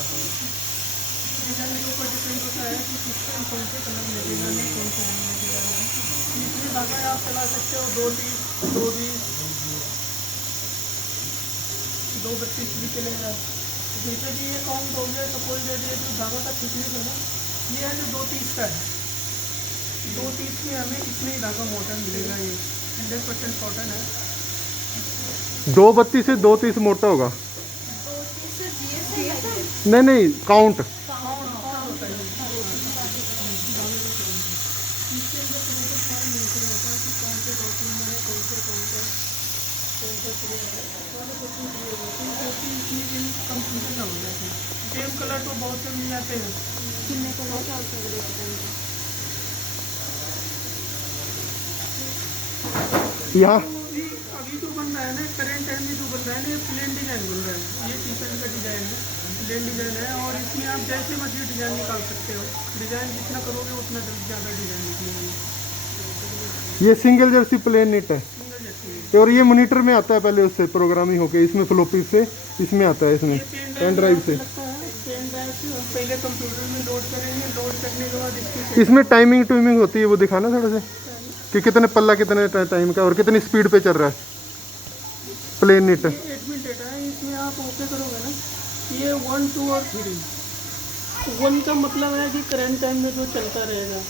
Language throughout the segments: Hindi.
डिजाइन के ऊपर डिपेंड होता है कि किस टाइम कौन से कलर लगेगा, नहीं कौन से नहीं लगेगा। इसमें धागा आप चला सकते हो 2 30, 2 20, 2 32 भी चलेगा। जैसे कि ये काउंट हो गया, सपोज दे दिए जो धागा का थिकनेस है ना, ये है जो 2 30 का है। 2 30 में हमें इतने ही धागा मोटा मिलेगा। ये 100% कॉटन है। 232 से 230 मोटा होगा। 230 से GS नहीं नहीं, काउंट। सेम कलर तो बहुत से मिल जाते हैं। कितने कलर का होता है? यहाँ अभी जो बन रहा है ना, करंट टाइम में जो बन रहा है ना, ये प्लेन डिजाइन बन रहा है। ये टी-शर्ट का डिजाइन है, प्लेन डिजाइन है। और इसमें आप जैसे मर्जी डिजाइन निकाल सकते हो। डिजाइन जितना करोगे उतना ज़्यादा डिजाइन निकलेगा। ये सिंगल जर्सी प्लेन नेट है, सिंगल जैसी और ये मॉनिटर में आता है पहले, उससे प्रोग्रामिंग होके इसमें फ्लोपी से इसमें आता है, इसमें पेन ड्राइव से। पेन ड्राइव से हम पहले कंप्यूटर में लोड करेंगे। लोड करने के बाद इसकी इसमें टाइमिंग टूमिंग होती है, वो दिखाना थोड़ा सा कि कितने पल्ला कितने टाइम का और कितनी स्पीड पे चल रहा है प्लेन नेट। 8 बिट डेटा है। इसमें आप ओके करोगे ना, ये 1 2 और 3। 1 का मतलब है कि करंट टाइम में जो चलता रहेगा।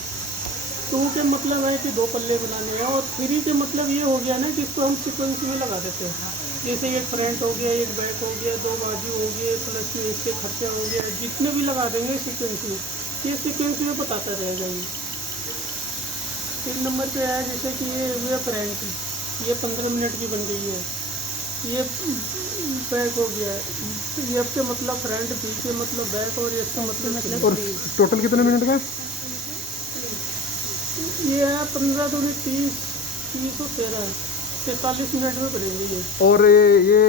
2 के मतलब है कि 2 पल्ले बनाने हैं। और 3 के मतलब ये हो गया ना कि इसको हम सीक्वेंस में लगा देते हैं। जैसे एक फ्रंट हो गया, एक बैक हो गया, 2 बाजू हो गए, प्लस में इससे खर्चा हो गया। जितने भी लगा देंगे सीक्वेंस में, ये सीक्वेंस में बताता रहेगा। ये 3 नंबर पे है जैसे कि ये फ्रंट, ये 15 मिनट की बन गई है। ये बैक हो गया। ये के मतलब फ्रंट, बी के मतलब बैक, और ये का मतलब और टोटल कितने मिनट का है? ये है 15 दूनी 30, 30 और 13, 43 मिनट में बनेंगे ये। और ये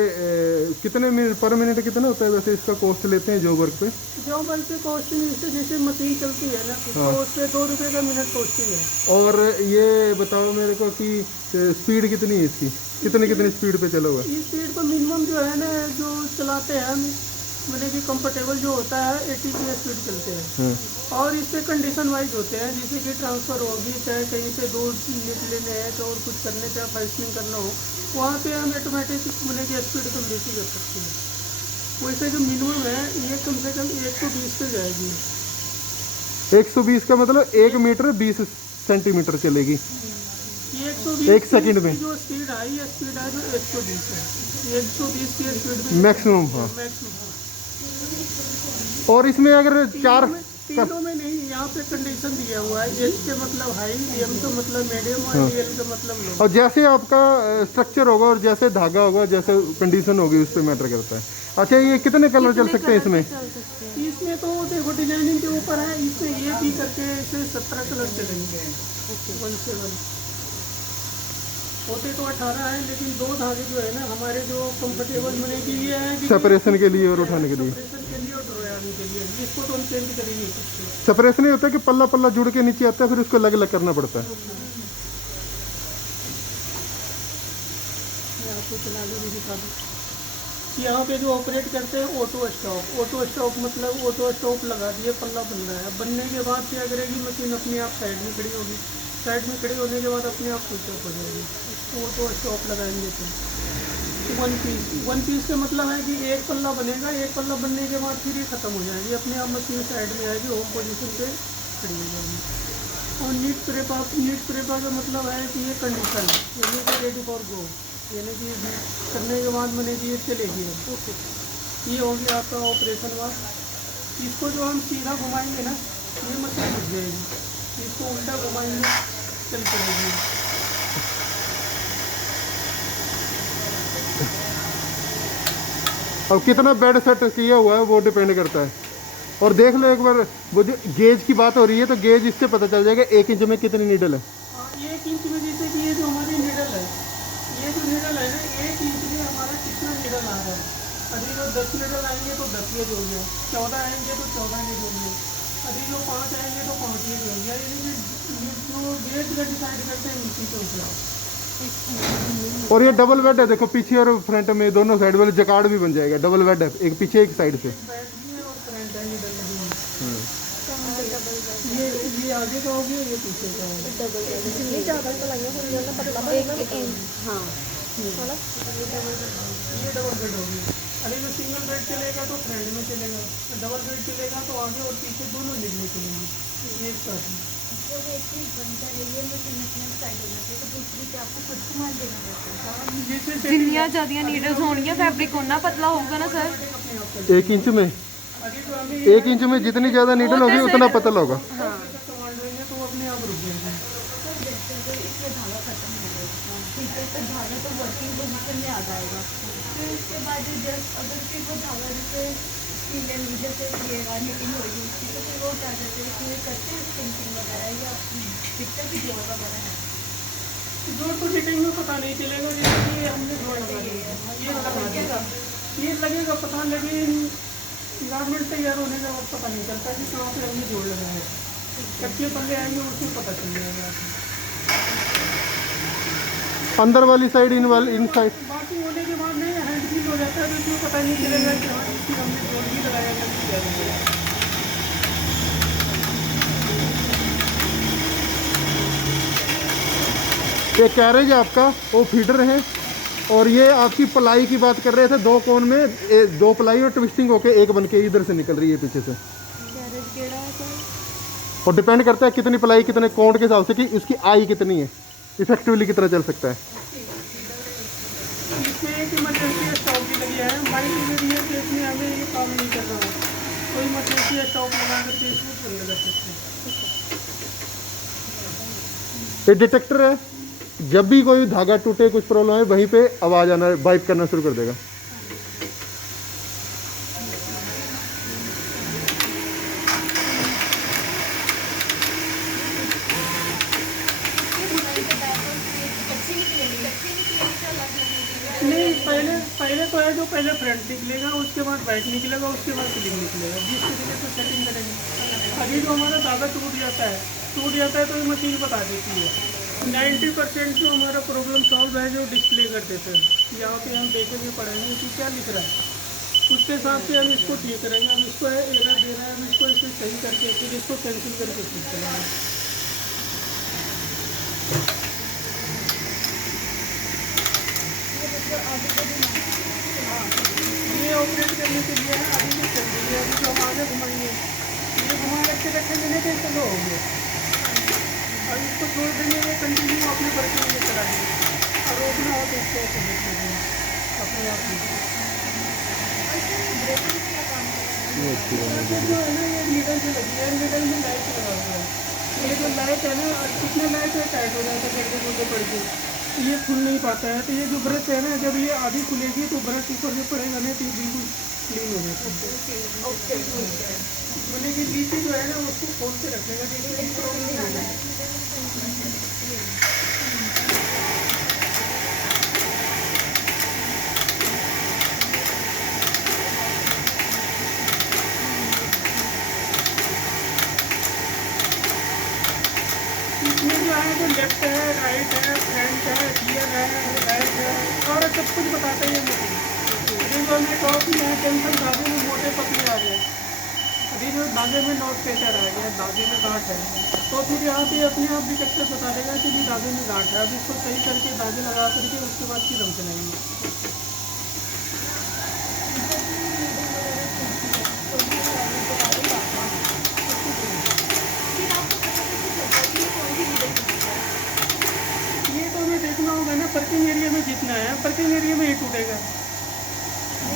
कितने मिनट पर मिनट कितना होता है वैसे इसका कॉस्ट लेते हैं जॉब वर्क पे? जो बल्कि कॉस्टिंग इससे जैसे मशीन चलती है ना, तो उससे 2 रुपये का मिनट कॉस्टिंग है। और ये बताओ मेरे को कि स्पीड कितनी है इसकी, कितनी स्पीड पे चला हुआ है? इस स्पीड पर मिनिमम जो है ना, जो चलाते हैं हम, मैंने कि कंफर्टेबल जो होता है 80 की स्पीड चलते हैं। और इस पे कंडीशन वाइज होते हैं, जैसे कि ट्रांसफ़र होगी, चाहे कहीं से दूर निकलने है तो और कुछ करने, चाहे फास्टिंग करना हो, वहाँ पे हम ऑटोमेटिक मैंने कि स्पीड कम बेसी कर सकते हैं। वैसे जो मिनिमम है ये कम से कम 120 पे जाएगी। 120 का मतलब 1 मीटर 20 सेंटीमीटर चलेगी ये 120 1 सेकंड में। जो स्पीड आई है, स्पीड है जो 120 है। 120 की स्पीड में मैक्सिमम। हाँ। मैक्सिमम। और इसमें अगर तीनों में नहीं, यहाँ पे कंडीशन दिया हुआ है। एच के मतलब हाई, एम का मतलब मीडियम, और एल का मतलब लो। और जैसे आपका स्ट्रक्चर होगा और जैसे धागा होगा, जैसे कंडीशन होगी, उस पर मैटर करता है। अच्छा, ये कितने कलर चल सकते हैं इसमें? इसमें तो देखो डिजाइनिंग के ऊपर है। इसमें ये भी करके इसमें 17 कलर चलेंगे। 1 से 1 होते तो 18 है, लेकिन 2 धागे जो है ना हमारे, जो कंफर्टेबल बने की ये है कि सेपरेशन के लिए और उठाने के लिए। सेपरेशन के लिए और ड्राइविंग के लिए, इसको तो हम चेंज कर ही नहीं सकते। सेपरेशन ये होता है कि पल्ला पल्ला जुड़ के नीचे आता है, फिर उसको अलग अलग करना पड़ता है। मैं आपको चला के भी दिखा दूँ। यहाँ पे जो ऑपरेट करते हैं ऑटो स्टॉप। ऑटो स्टॉप मतलब ऑटो स्टॉप लगा दिए, पल्ला बन रहा है। बनने के बाद क्या करेगी मशीन, अपने आप साइड में खड़ी होगी। साइड में खड़ी होने के बाद अपने आप स्विच ऑफ हो जाएगी। ऑटो स्टॉप लगाएंगे तो 1 पीस का मतलब है कि एक पल्ला बनेगा। एक पल्ला बनने के बाद फिर ये ख़त्म हो जाएगी, अपने आप मशीन साइड में आएगी, होम पोजीशन पे खड़ी हो जाएगी। और नीट प्रेपा का मतलब है कि ये कंडीशन है, यानी कि रेडी फॉर गो, यानी कि करने के बाद मैंने कि ये चलेगी। ओके, ये हो गया आपका ऑपरेशन वाला। इसको जो हम सीधा घुमाएंगे ना, ये मशीन रुक जाएगी। इसको उल्टा घुमाएंगे, चल पड़ेगी। अब कितना बेड सेट किया हुआ है वो डिपेंड करता है। और देख लो एक बार, वो जो गेज की बात हो रही है, तो गेज इससे पता चल जाएगा 1 इंच में कितनी नीडल है। 1 इंच में, जैसे कि ये जो हमारी नीडल है, ये जो नीडल है ना, 1 इंच में हमारा कितना नीडल आ रहा है। अभी जो 10 नीडल आएंगे तो 10 गेज हो गया, 14 आएंगे तो 14 गेज हो गया, अभी जो 5 आएंगे तो 5 गेज हो गया। यानी कि जो गेज का डिसाइड करते हैं उसी के ऊपर। और ये डबल बेड है, देखो पीछे और फ्रंट में दोनों साइड वाले जकार्ड भी बन जाएगा। डबल बेड है, एक पीछे एक साइड से। बैठ भी है और फ्रंट ये आगे का हो गया, ये पीछे का हो गया। डबल जितनी ज़्यादा कलाइयाँ होंगी ना पतला एक इंच हाँ है ना। ये डबल बेड हो गया। अरे जो सिंगल बेड चलेगा तो फ्रंट में चलेगा, डबल बेड चलेगा तो आगे और पीछे दोनों लीड में चलेंगे एक साथ ही। जब एक चीज़ बनता है ये मशीन अपने साइड हो जाती है तो दूसरी पे आपको खुद सामान देना पड़ता है। जैसे जिन्नियां ज़्यादा नीडल्स होणगियां फैब्रिक उतना पतला होगा ना सर। अपने आप कर 1 इंच में, अभी तो हमें 1 इंच में जितनी ज़्यादा नीडल होगी उतना पतला होगा। कमांड देंगे तो वो अपने आप रुक जाएगा। इसमें धागा खत्म हो जाएगा ठीक है, तो धागा तो वर्किंग पोजीशन में आ जाएगा। फिर उसके बाद जस्ट अगर फिर वो धागा जैसे सीले जैसे ये निटिंग होगी उसकी तो फिर वो क्या कहते हैं फिर करते हैं स्टिचिंग वगैरह या दिक्कत भी जोड़ वगैरह है। जोड़ तो फिटिंग में पता नहीं चलेगा, जैसे कि हमने जोड़ लगा दिया ये लगेगा, ये लगेगा पता, लेकिन गारमेंट तैयार होने का वक्त पता नहीं चलता कि कहाँ पे हमने जोड़ लगाया है। कच्चे पल्ले आएंगे उसमें पता चल जाएगा। अंदर वाली साइड, इन साइड बाकी होने के बाद नहीं हैंड फील हो जाता है तो इसमें पता नहीं चलेगा कि हाँ इसकी हमने जोड़ भी लगाया था कि क्या लगाया। ये कैरेज है आपका, वो फीडर है। और ये आपकी प्लाई की बात कर रहे थे, 2 कोन में 2 प्लाई और ट्विस्टिंग होके एक बन के इधर से निकल रही है पीछे से। कैरेज केड़ा है सर? और डिपेंड करता है कितनी प्लाई कितने कोण के हिसाब से कि उसकी आई कितनी है, इफेक्टिवली कितना चल सकता है। इसमें एक इमरजेंसी स्टॉप भी लगी है, माइक भी दी है कि इसमें हमें ये काम नहीं कर रहा है तो इमरजेंसी स्टॉप लगा करके इसमें बंद कर सकते हैं। ये डिटेक्टर है, जब भी कोई धागा टूटे कुछ प्रॉब्लम है वहीं पे आवाज़ आना, वाइप करना शुरू कर देगा। नहीं, पहले तो है जो पहले फ्रंट निकलेगा, उसके बाद बैक निकलेगा, उसके बाद स्लिप निकलेगा, जिस तरीके से सेटिंग करेंगे। अभी जो हमारा धागा टूट जाता है तो ये मशीन बता देती है। 90% जो हमारा प्रॉब्लम सॉल्व है जो डिस्प्ले कर देते हैं। यहाँ पे हम देखेंगे पढ़ेंगे कि क्या लिख रहा है, उसके हिसाब से हम इसको ठीक करेंगे। हम इसको एरर दे रहे हैं, हम इसको इसे सही करके फिर इसको कैंसिल करके ठीक करेंगे। ये ऑपरेट करने के लिए है, अभी भी चल रही है। अभी जो हम आगे घुमाएंगे, ये घुमा करके रखेंगे नहीं तो चलो हो गया। और इसको छोड़ देंगे, ये कंटिन्यू अपने वर्किंग में चलाएंगे और रोकना हो तो इसको ऐसे देख लेंगे अपने आप में। जो है ना ये नीडल जो लगी है, नीडल में लाइट लगा हुआ है। ये जो लाइट है ना, कितने लाइट है टाइट हो जाता है करके पड़ के, ये खुल नहीं पाता है। तो ये जो ब्रश है ना, जब ये आधी खुलेगी तो ब्रश ऊपर से पड़ेगा नहीं तो ये बिल्कुल क्लीन हो जाता है। मैंने कि बीच जो है ना उसको खोल के रखेगा, जिससे प्रॉब्लम नहीं होगा। इसमें जो है जो लेफ्ट है, राइट है, फ्रंट है, रियर है, बैक है, और सब कुछ बताते हैं मशीन। अभी जो हमें टॉप में है टेंशन, धागे में मोटे पतले आ गए, अभी जो धागे में नॉट पेचर आ गया, धागे में गांठ है, तो फिर यहाँ पे अपने आप डिटेक्टर बता देगा कि भी धागे में गांठ है। अब इसको सही करके धागे लगा करके उसके बाद फिर हम चलाएंगे। ये तो हमें देखना होगा ना, वर्किंग एरिया में जितना है, वर्किंग एरिया में ही टूटेगा।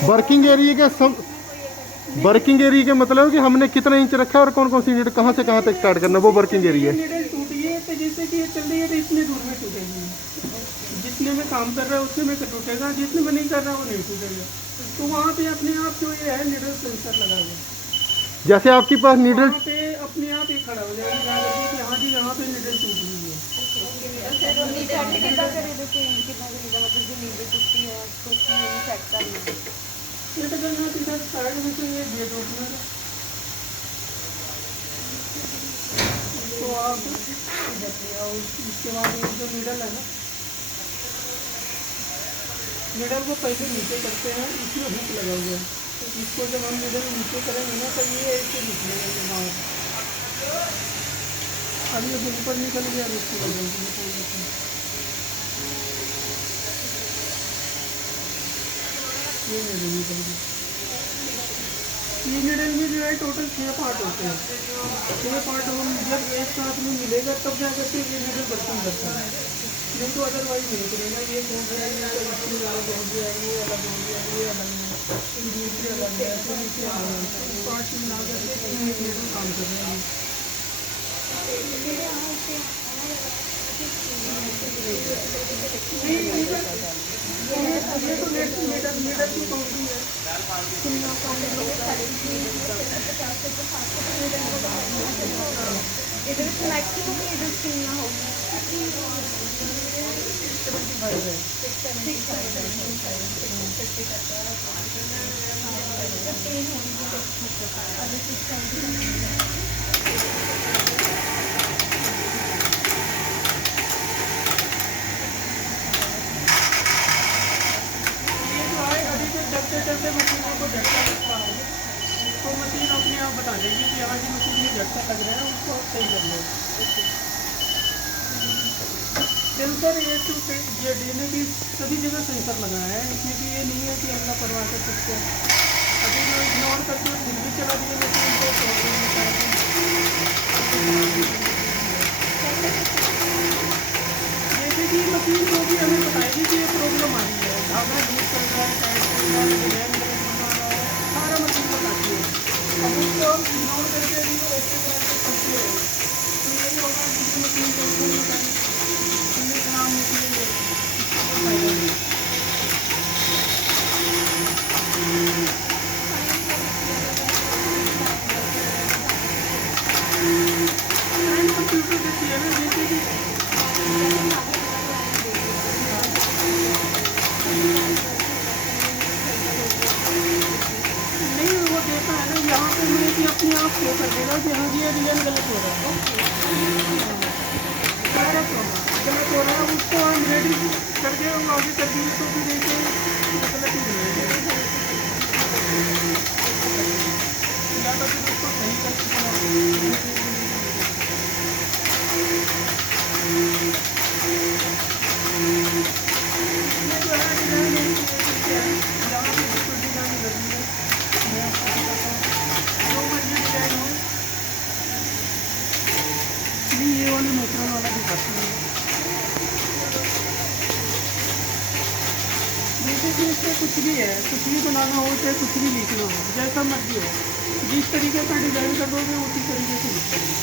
वर्किंग एरिया के सब, वर्किंग एरिया के मतलब कि हमने कितना इंच रखा है और कौन कौन सी नीडल कहाँ से कहाँ तक स्टार्ट करना, वो वर्किंग एरिया है। नीडल टूटी है तो जैसे कि ये चल रही है तो इतने दूर में टूटेगी। जितने में काम कर रहा है उतने में टूटेगा, जितने में नहीं कर रहा वो नहीं टूटेगा। तो वहाँ पे अपने आप जो ये है नीडल सेंसर लगा हुआ, जैसे आपके पास नीडल, वहाँ पे अपने आप ही खड़ा हो जाएगा कि हाँ जी यहाँ पे नीडल टूट गई है। ये तो करना इधर साइड में से ये गेट ओपनर है, तो आप इसके बाद ये जो नीडल है ना, नीडल को पहले नीचे करते हैं, इसमें हुक लगा हुआ है। इसको जब हम नीडल नीचे करेंगे ना तो ये ऐसे निकलेगा बाहर। अभी अब ऊपर निकल गया, अभी इसको जल्दी निकाल देते हैं। ये निडल निकल गई। ये निडल में जो है टोटल 6 पार्ट होते हैं। 6 पार्ट हम जब एक साथ में मिलेगा तब जा करके ये निडल बर्तन करता है, नहीं तो अदरवाइज नहीं करेगा। ये हो गया, ये अलग हो गया, ये अलग हो गया, ये अलग है, दूसरे अलग है, तो नीचे अलग है। पार्ट मिला करके ये निडल काम कर रहे हैं। ये तो मीटर की काउंटिंग है। इधर से मैक्सिमम इधर कितना होगा? चलते मशीनों को झटका लगता है तो मशीन अपने आप बता देगी कि यहाँ की मशीन में झटका लग रहा है, उसको सही कर लो। सेंसर ए टू जेड यानी कि सभी जगह सेंसर लगा है, इसमें कि ये नहीं है कि अगला परवाह कर सकते हैं। अभी जो इग्नोर करके फिर भी चला दिए मशीन को जैसे कि मशीन को भी हमें बताएगी कि ये प्रॉब्लम आ रही है, धागा लूज चल रहा है, टाइट चल रहा है, डिजाइन गलत बना रहा है, सारा मशीन बताती है। अब उसको हम इग्नोर करके भी ओके करा के करते हैं तो यही होगा कि मशीन को खराब होती है। कंप्यूटर देती है ना, जैसे कि नहीं वो देता है ना, यहाँ पे मुझे कि अपने आप शो कर देगा कि हाँ जी ये डिजाइन गलत हो रहा है, गलत हो रहा है, उसको हम रेडी करके वो आगे कर दिए तो फिर ऐसे गलत ही बनाएंगे या तो फिर उसको सही करके ये वाले मोटरन वाला भी करते हैं। जैसे कि इससे कुछ भी है, कुछ भी बनाना हो चाहे कुछ भी लिखना हो, जैसा मर्जी हो, जिस तरीके का डिज़ाइन कर दोगे उसी तरीके से लिख पाएंगे।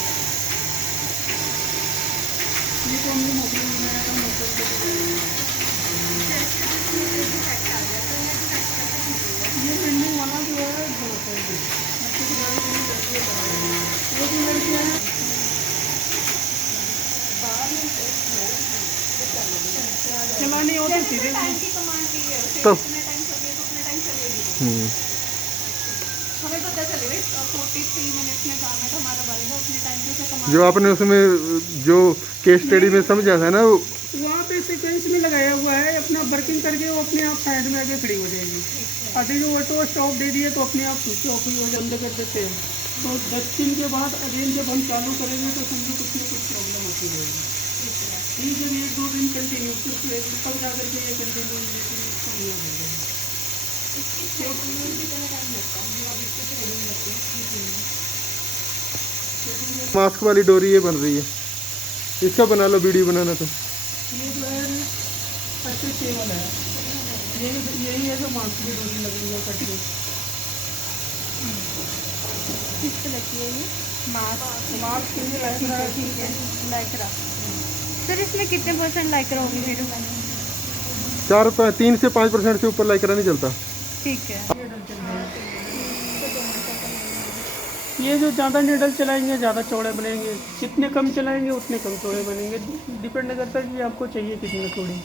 ये तो हमने मोटर बनाया था, ये प्रिंटिंग वाला जो है वो भी लड़कियाँ हैं चलानी हो तो सीधे तब हमें पता चलेगा 43 मिनट में काम है तो हमारा बनेगा उतने टाइम पे कमांड। जो आपने उसमें जो केस स्टडी में समझा था ना, वहाँ पे सीक्वेंस में लगाया हुआ है, अपना वर्किंग करके वो अपने आप साइड में आके खड़ी हो जाएगी। अभी जो ऑटो स्टॉप दे दिए तो अपने आप स्विच ऑफ ही हो बंद कर देते हैं, तो 10 दिन के बाद अगेन जब हम चालू करेंगे तो समझो कुछ ना कुछ प्रॉब्लम होती रहेगी। ठीक है, 1-2 दिन कंटिन्यू तब जा करके ये कंटिन्यू हो जाएगा। मास्क वाली डोरी ये बन रही है, इसका बना लो वीडियो बनाना तो। ये जो है ऐसे केबल है, यही है जो मास्क की डोरी लग रही है कटनी। किस पे लगी है ये? मास्क के लिए लाइक्रा। सर इसमें कितने % लाइक्रा होगी वीडियो? 3 से 5% से ऊपर लाइक्रा नहीं चलता। ठीक है। ये जो ज़्यादा नीडल चलाएंगे ज़्यादा चौड़े बनेंगे, जितने कम चलाएंगे उतने कम चौड़े बनेंगे, डिपेंड करता है कि आपको चाहिए कितने चौड़े।